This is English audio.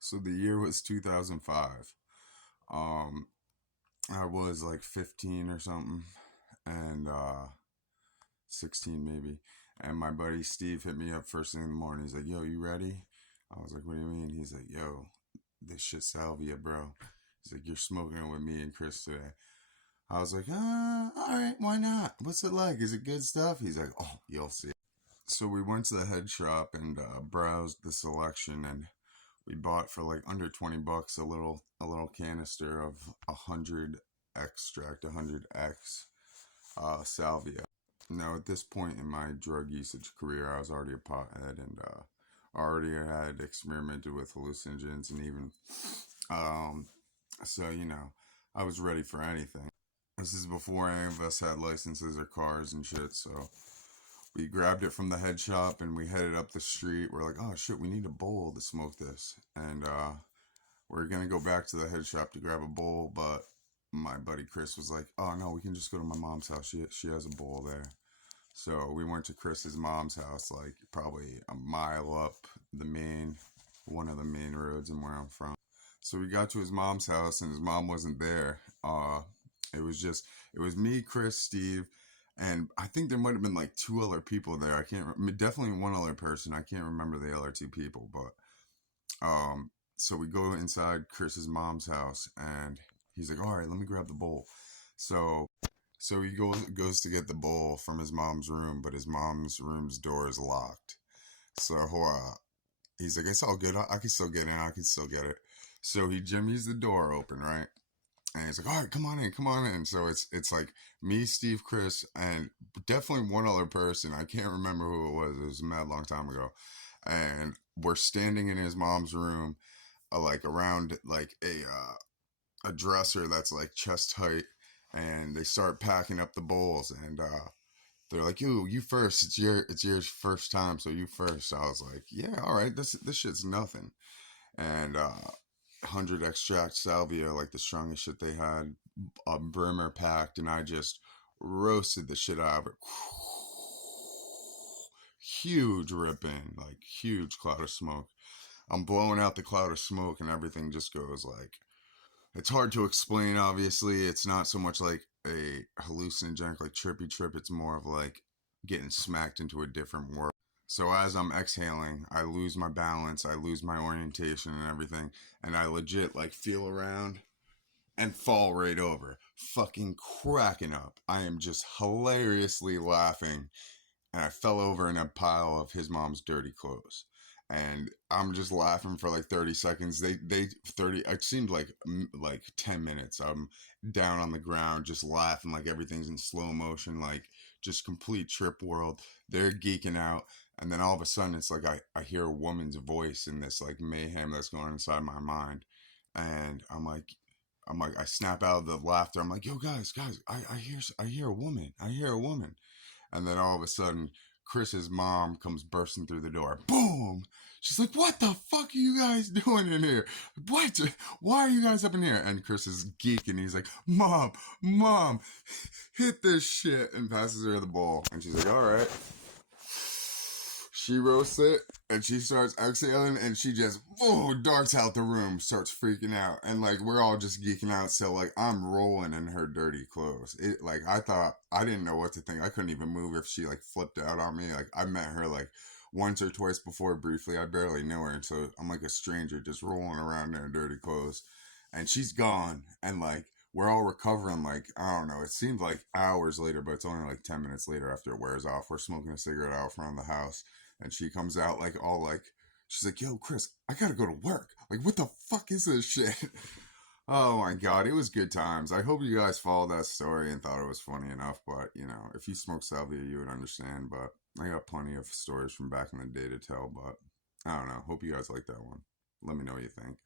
So the year was 2005. Um, I was like 15 or something, and 16 maybe. And my buddy Steve hit me up first thing in the morning. He's like, "Yo, you ready?" I was like, "What do you mean?" He's like, "Yo, this shit salvia, bro." He's like, "You're smoking it with me and Chris today." I was like, all right, why not? What's it like? Is it good stuff?" He's like, "Oh, you'll see." So we went to the head shop and browsed the selection, and we bought for like under $20 a little canister of 100 extract, 100x salvia. Now at this point in my drug usage career, I was already a pothead and already had experimented with hallucinogens and even um, so I was ready for anything. This is before any of us had licenses or cars and shit, so we grabbed it from the head shop and we headed up the street. We're like, oh shit, we need a bowl to smoke this. And we're gonna go back to the head shop to grab a bowl, but my buddy Chris was like, oh no, we can just go to my mom's house. She has a bowl there. So we went to Chris's mom's house, like probably a mile up the main, one of the main roads in where I'm from. So we got to his mom's house and his mom wasn't there. It was just, it was me, Chris, Steve, and I think there might have been like two other people there. I can't, definitely one other person. I can't remember the other two people, but so we go inside Chris's mom's house and he's like, all right, let me grab the bowl. So so he goes to get the bowl from his mom's room, but his mom's room's door is locked. So he's like, it's all good. I can still get in. I can still get it. So he jimmies the door open, right? And he's like, all right, come on in, come on in. So it's like me, Steve, Chris, and definitely one other person. I can't remember who it was. It was a mad long time ago. And we're standing in his mom's room, like around like a dresser that's like chest height, and they start packing up the bowls, and they're like, you first. It's your first time, so you first." I was like, "Yeah, all right. This shit's nothing." And 100 extract salvia, like the strongest shit they had, a brimmer packed, and I just roasted the shit out of it. Huge rip in, like huge cloud of smoke. I'm blowing out the cloud of smoke, and everything just goes like, it's hard to explain, obviously. It's not so much like a hallucinogenic, like trippy trip. It's more of like getting smacked into a different world. So as I'm exhaling, I lose my balance, I lose my orientation and everything. And I legit like feel around and fall right over. Fucking cracking up. I am just hilariously laughing, and I fell over in a pile of his mom's dirty clothes. And I'm just laughing for like 30 seconds. They 30. It seemed like 10 minutes. I'm down on the ground, just laughing like everything's in slow motion, like just complete trip world. They're geeking out, and then all of a sudden, it's like I hear a woman's voice in this like mayhem that's going inside my mind, and I'm like I snap out of the laughter. I'm like, yo guys, I hear a woman. I hear a woman. And then all of a sudden, Chris's mom comes bursting through the door. Boom! She's like, "What the fuck are you guys doing in here? What? Why are you guys up in here?" And Chris is geeking. He's like, Mom, hit this shit," and passes her the bowl. And she's like, "All right." She roasts it, and she starts exhaling, and she just darts out the room, starts freaking out, and like we're all just geeking out. So like I'm rolling in her dirty clothes. It like I thought, I didn't know what to think. I couldn't even move if she like flipped out on me. Like I met her like once or twice before briefly. I barely knew her, and so I'm like a stranger just rolling around in her dirty clothes, and she's gone, and like we're all recovering. Like I don't know, it seems like hours later, but it's only like 10 minutes later after it wears off. We're smoking a cigarette out front of the house, and she comes out like all like, she's like, "Yo, Chris, I gotta go to work. Like, what the fuck is this shit?" Oh my god, it was good times. I hope you guys followed that story and thought it was funny enough. But if you smoke salvia, you would understand. But I got plenty of stories from back in the day to tell. But I don't know. Hope you guys like that one. Let me know what you think.